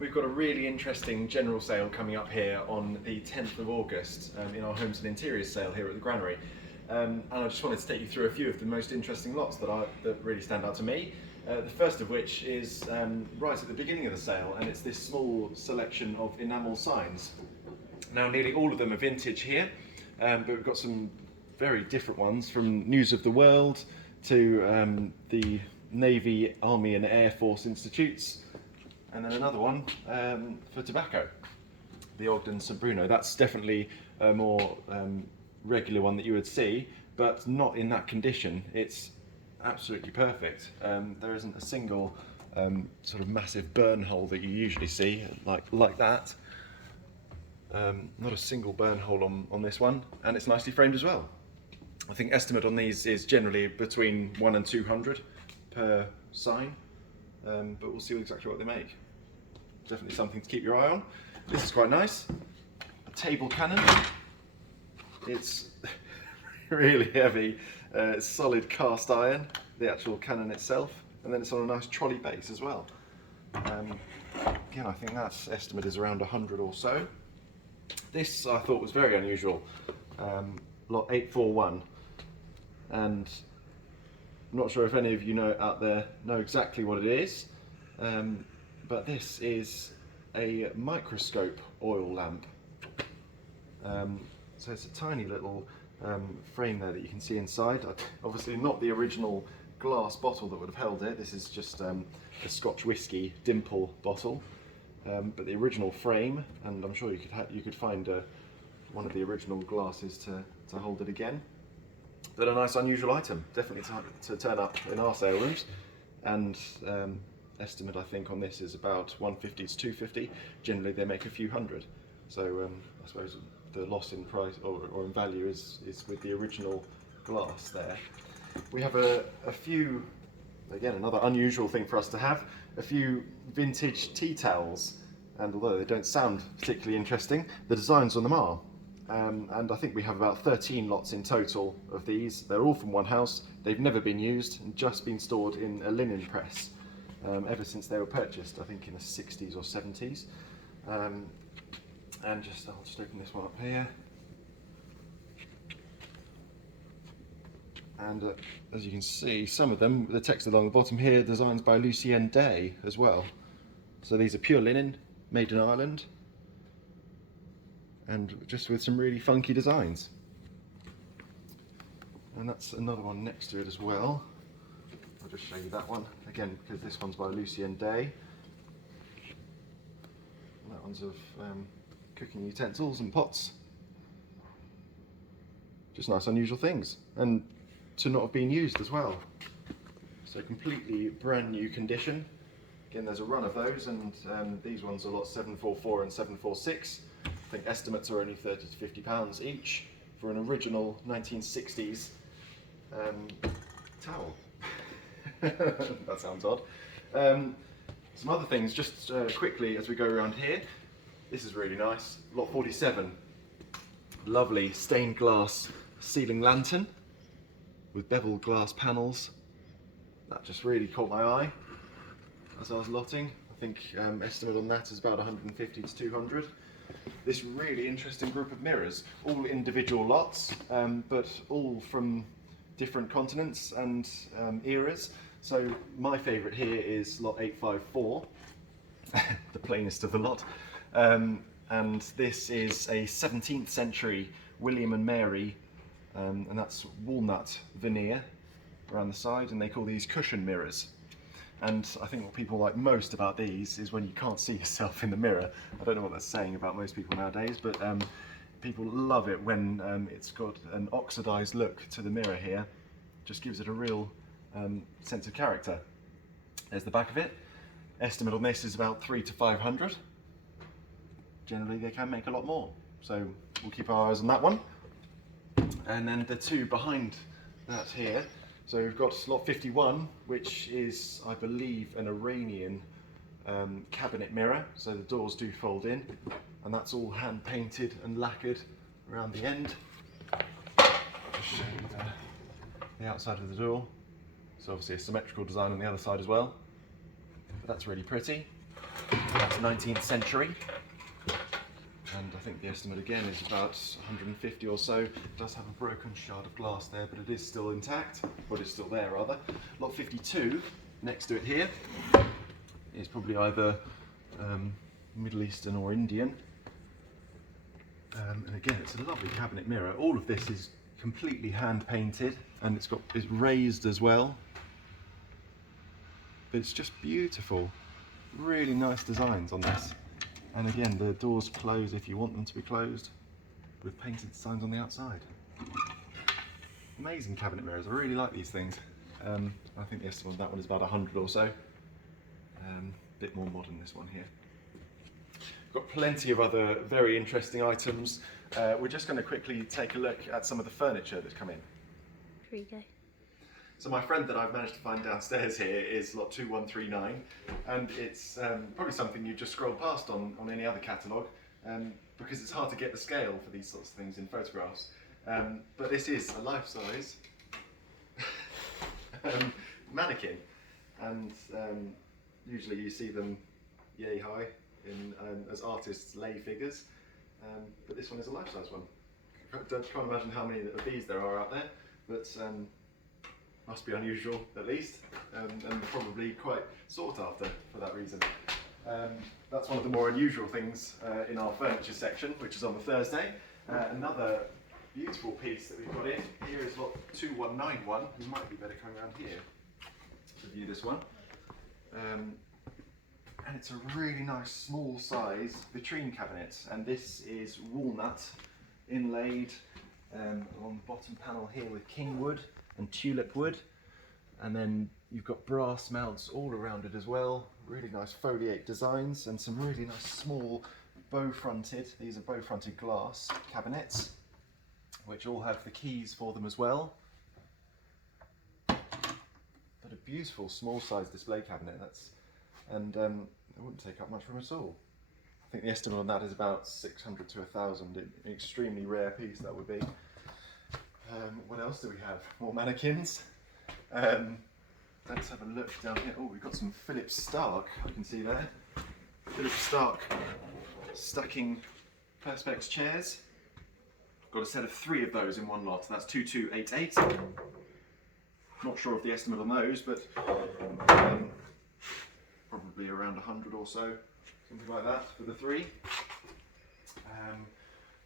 We've got a really interesting general sale coming up here on the 10th of August in our Homes and Interiors sale here at the Granary. And I just wanted to take you through a few of the most interesting lots that really stand out to me. The first of which is right at the beginning of the sale, and it's this small selection of enamel signs. Now nearly all of them are vintage here, but we've got some very different ones, from News of the World to the Navy, Army and Air Force Institutes, and then another one for tobacco, the Ogden St Bruno. That's definitely a more regular one that you would see, but not in that condition. It's absolutely perfect. There isn't a single sort of massive burn hole that you usually see like that. Not a single burn hole on this one, and it's nicely framed as well. I think estimate on these is generally between 1 and 200 per sign, but we'll see exactly what they make. Definitely something to keep your eye on. This is quite nice. A table cannon. It's really heavy. It's solid cast iron, the actual cannon itself, and then it's on a nice trolley base as well. Again, I think that's estimate is around 100 or so. This I thought was very unusual. Lot 841, and I'm not sure if any of you out there know exactly what it is, but this is a microscope oil lamp. So it's a tiny little frame there that you can see inside. Obviously not the original glass bottle that would have held it. This is just a Scotch whisky dimple bottle, but the original frame, and I'm sure you could find one of the original glasses to hold it again. But a nice unusual item, definitely to turn up in our sale rooms. And estimate I think on this is about 150 to 250. Generally they make a few hundred. So I suppose the loss in price or in value is with the original glass there. We have a few, again another unusual thing for us to have, a few vintage tea towels. And although they don't sound particularly interesting, the designs on them are. And I think we have about 13 lots in total of these. They're all from one house. They've never been used and just been stored in a linen press ever since they were purchased, I think in the 60s or 70s. And I'll just open this one up here. And as you can see, some of them, the text along the bottom here, designs by Lucienne as well. So these are pure linen, made in Ireland, and just with some really funky designs. And that's another one next to it as well. I'll just show you that one again, because this one's by Lucienne. And that one's of cooking utensils and pots. Just nice unusual things, and to not have been used as well. So completely brand new condition. Again, there's a run of those, and these ones are lot 744 and 746. I think estimates are only 30 to 50 pounds each for an original 1960s towel. That sounds odd. Some other things, just quickly as we go around here. This is really nice. Lot 47. Lovely stained glass ceiling lantern with beveled glass panels. That just really caught my eye as I was lotting. I think estimate on that is about 150 to 200. This really interesting group of mirrors, all individual lots, but all from different continents and eras. So my favourite here is lot 854, the plainest of the lot. And this is a 17th century William and Mary, and that's walnut veneer around the side, and they call these cushion mirrors. And I think what people like most about these is when you can't see yourself in the mirror. I don't know what that's saying about most people nowadays, but people love it when it's got an oxidized look to the mirror here. Just gives it a real sense of character. There's the back of it. Estimate on this is about 300 to 500. Generally they can make a lot more, so we'll keep our eyes on that one. And then the two behind that here. So we've got lot 51, which is, I believe, an Iranian cabinet mirror. So the doors do fold in, and that's all hand painted and lacquered around the end. I'll just show you the outside of the door. So obviously a symmetrical design on the other side as well. But that's really pretty. That's 19th century. And I think the estimate again is about 150 or so. It does have a broken shard of glass there, but it is still intact, or it's still there rather. Lot 52, next to it here, is probably either Middle Eastern or Indian. And again, it's a lovely cabinet mirror. All of this is completely hand painted, and it's raised as well. But it's just beautiful. Really nice designs on this. And again, the doors close if you want them to be closed, with painted signs on the outside. Amazing cabinet mirrors. I really like these things. I think the estimate on that one is about 100 or so. Bit more modern, this one here. Got plenty of other very interesting items. We're just going to quickly take a look at some of the furniture that's come in. Here you go. So my friend that I've managed to find downstairs here is lot 2139, and it's probably something you just scroll past on any other catalogue, because it's hard to get the scale for these sorts of things in photographs. But this is a life-size mannequin, and usually you see them yay high as artists' lay figures, but this one is a life-size one. Can't imagine how many of these there are out there, but must be unusual at least, and probably quite sought after for that reason. That's one of the more unusual things in our furniture section, which is on the Thursday. Another beautiful piece that we've got in here is lot 2191. You might be better coming around here to view this one. And it's a really nice small size vitrine cabinet, and this is walnut inlaid along the bottom panel here with king wood and tulip wood, and then you've got brass mounts all around it as well. Really nice foliate designs and some really nice small bow-fronted, these are bow-fronted glass cabinets, which all have the keys for them as well. But a beautiful small size display cabinet, it wouldn't take up much room at all. I think the estimate on that is about 600 to 1,000, an extremely rare piece that would be. What else do we have? More mannequins. Let's have a look down here. Oh, we've got some Philip Stark, I can see there. Philip Stark stacking perspex chairs. Got a set of 3 of those in one lot. That's 2288. Not sure of the estimate on those, but probably around 100 or so, something like that for the 3.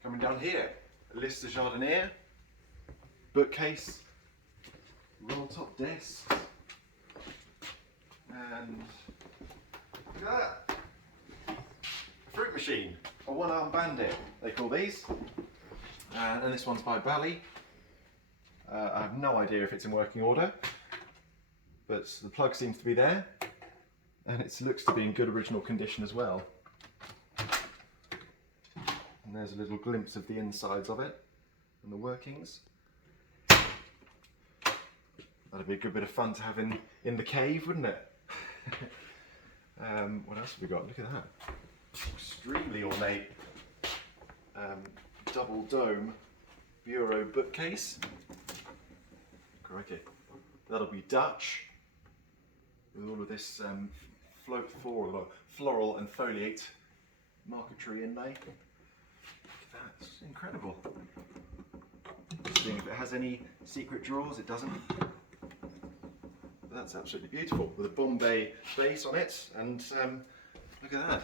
Coming down here, Lister Jardinier, bookcase, roll top desks, and look at that, a fruit machine, a one-arm bandit they call these, and this one's by Bally. I have no idea if it's in working order, but the plug seems to be there, and it looks to be in good original condition as well. And there's a little glimpse of the insides of it and the workings. That'd be a good bit of fun to have in the cave, wouldn't it? What else have we got? Look at that. Extremely ornate double dome bureau bookcase. Crikey. That'll be Dutch, with all of this floral and foliate marquetry inlay. Look at that, it's incredible. Seeing if it has any secret drawers, it doesn't. That's absolutely beautiful, with a Bombay base on it, and look at that,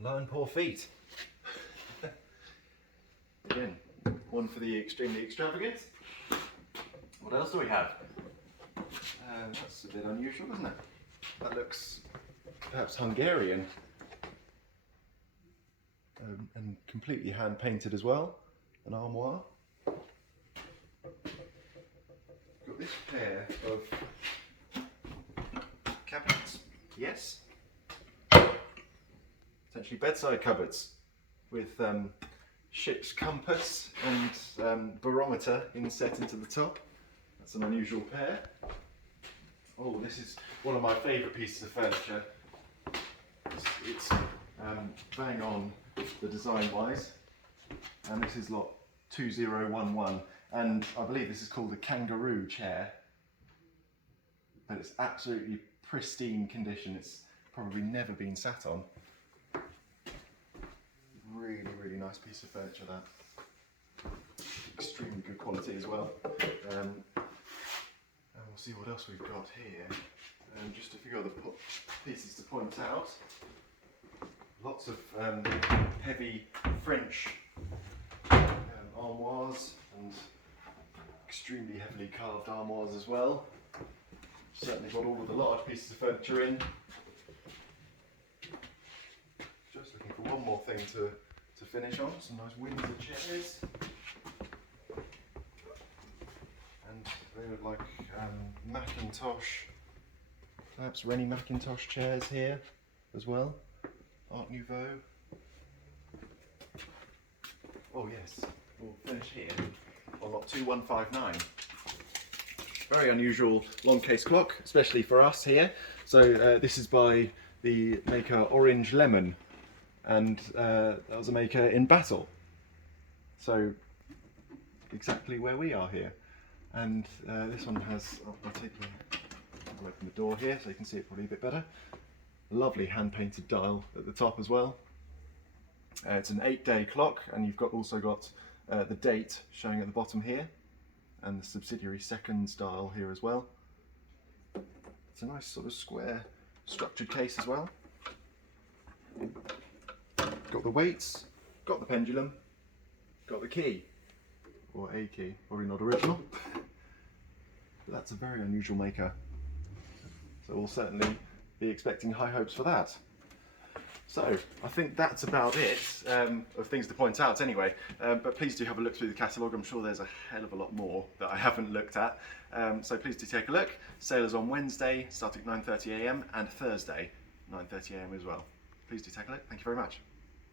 low and poor feet. Again, one for the extremely extravagant. What else do we have? That's a bit unusual, isn't it? That looks perhaps Hungarian, and completely hand painted as well, an armoire. Got this pair of cabinets, yes, essentially bedside cupboards with ship's compass and barometer inset into the top. That's an unusual pair. Oh, this is one of my favourite pieces of furniture. It's bang on the design wise, and this is lot 2011, and I believe this is called a kangaroo chair, but it's absolutely pristine condition. It's probably never been sat on. really, really nice piece of furniture, that. Extremely good quality as well. And we'll see what else we've got here. Just a few other pieces to point out. Lots of heavy French armoires and extremely heavily carved armoires as well. Certainly got all of the large pieces of furniture in. Just looking for one more thing to finish on, some nice Windsor chairs. And they look like Macintosh, perhaps Rennie Macintosh chairs here as well. Art Nouveau. Oh yes, we'll finish here on lot 2159. Very unusual long case clock, especially for us here. So this is by the maker Orange Lemon, and that was a maker in Battle. So exactly where we are here. And this one has, I'll open the door here so you can see it probably a bit better. Lovely hand-painted dial at the top as well. It's an 8-day clock, and you've also got the date showing at the bottom here, and the subsidiary seconds dial here as well. It's a nice sort of square structured case as well. Got the weights, got the pendulum, got the key, or a key, probably not original. But that's a very unusual maker, so we'll certainly be expecting high hopes for that. So I think that's about it of things to point out anyway, but please do have a look through the catalogue. I'm sure there's a hell of a lot more that I haven't looked at, so please do take a look. Sale is on Wednesday starting at 9:30 AM and Thursday 9:30 AM as well. Please do take a look. Thank you very much.